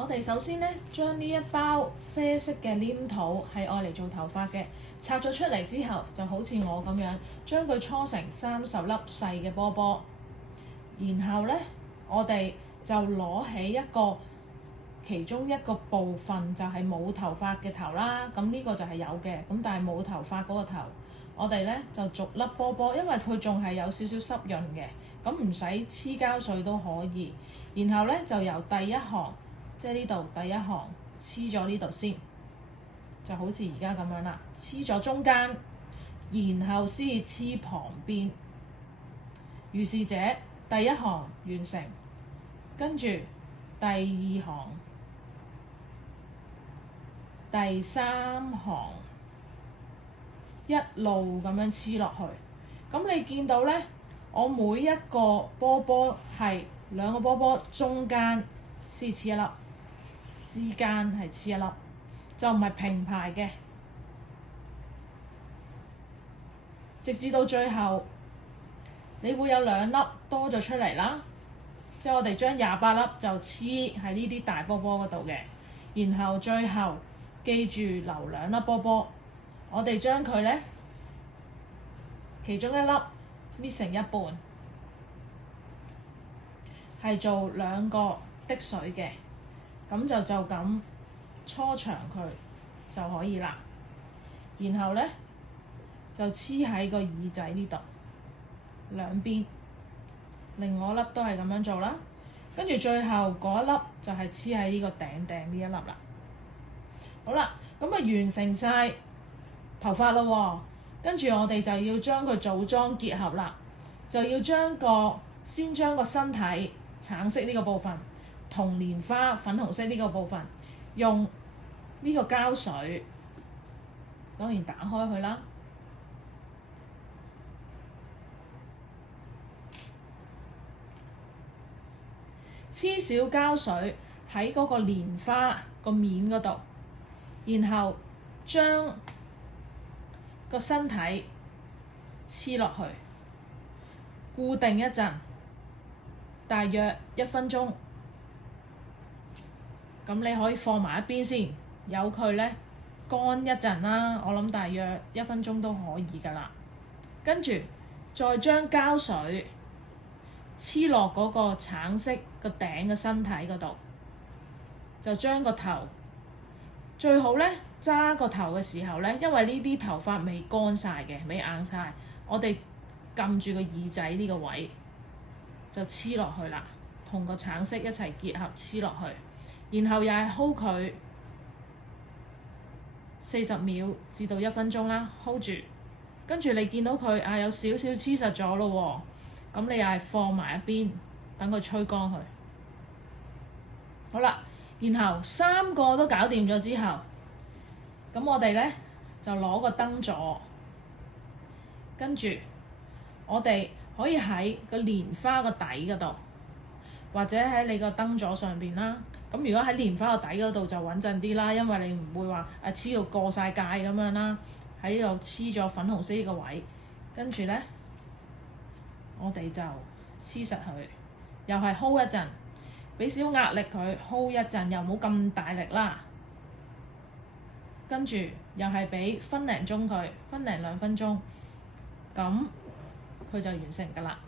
我哋首先咧將呢一包啡色嘅黏土係愛嚟做頭髮嘅，拆咗出嚟之後，就好似我咁樣，將佢搓成30粒細嘅波波。然後咧，我哋就攞起其中一個部分，就係冇頭髮嘅頭啦。咁呢個就係有嘅，咁但係冇頭髮嗰個頭，我哋咧就逐粒波波，因為佢仲係有少少濕潤嘅，咁唔使黐膠水都可以。然後咧就由第一行，即係呢度第一行黐咗呢度先，就好似而家咁樣啦，黐咗中間，然後先黐旁邊。如是者，第一行完成，跟住第二行、第三行一路咁樣黐落去。咁你見到咧，我每一個波波係兩個波波中間先黐一粒，之間係黐一粒，就唔係平排嘅。直至到最後，你會有2粒多咗出嚟啦。即係我哋將28粒就黐喺呢啲大波波嗰度嘅，然後最後記住留2粒波波。我哋將佢咧其中一粒搣成一半，係做2個滴水嘅，咁就咁搓長佢就可以啦。然後咧就黐喺個耳仔呢度兩邊，另外一粒都係咁樣做啦。跟住最後嗰一粒就係黐喺呢個頂呢一粒啦。好啦，咁啊完成晒頭髮啦喎。跟住我哋就要將佢組裝結合啦，就要先將個身體橙色呢個部分同蓮花粉紅色呢個部分用呢個膠水，當然打開佢啦。黐少膠水喺嗰個蓮花個面嗰度，然後將個身體黐落去，固定一陣，大約1分鐘。咁你可以放埋一邊先，由佢咧乾一陣啦。我諗大約1分鐘都可以㗎啦。跟住再將膠水黐落嗰個橙色個頂嘅身體嗰度，就將個頭最好咧揸個頭嘅時候咧，因為呢啲頭髮未乾晒嘅，未硬晒，我哋撳住個耳仔呢個位就黐落去啦，同個橙色一齊結合黐落去，然後又係 hold 佢40秒至到1分鐘啦 ，hold 住。跟住你見到佢有少少黐實咗咯喎，咁你又係放埋一邊，等佢吹乾佢。好啦，然後3個都搞掂咗之後，咁我哋咧就攞個燈座，跟住我哋可以喺個蓮花個底嗰度，或者喺你個燈座上邊啦。咁如果喺蓮花個底嗰度就穩陣啲啦，因為你唔會話黐到過晒界咁樣啦。喺度黐咗粉紅色呢個位，跟住咧我哋就黐實佢，又係 hold 一陣，俾少壓力佢 hold 一陣，又冇咁大力啦。跟住又係俾分零鐘佢，分零2分鐘，咁佢就完成㗎啦。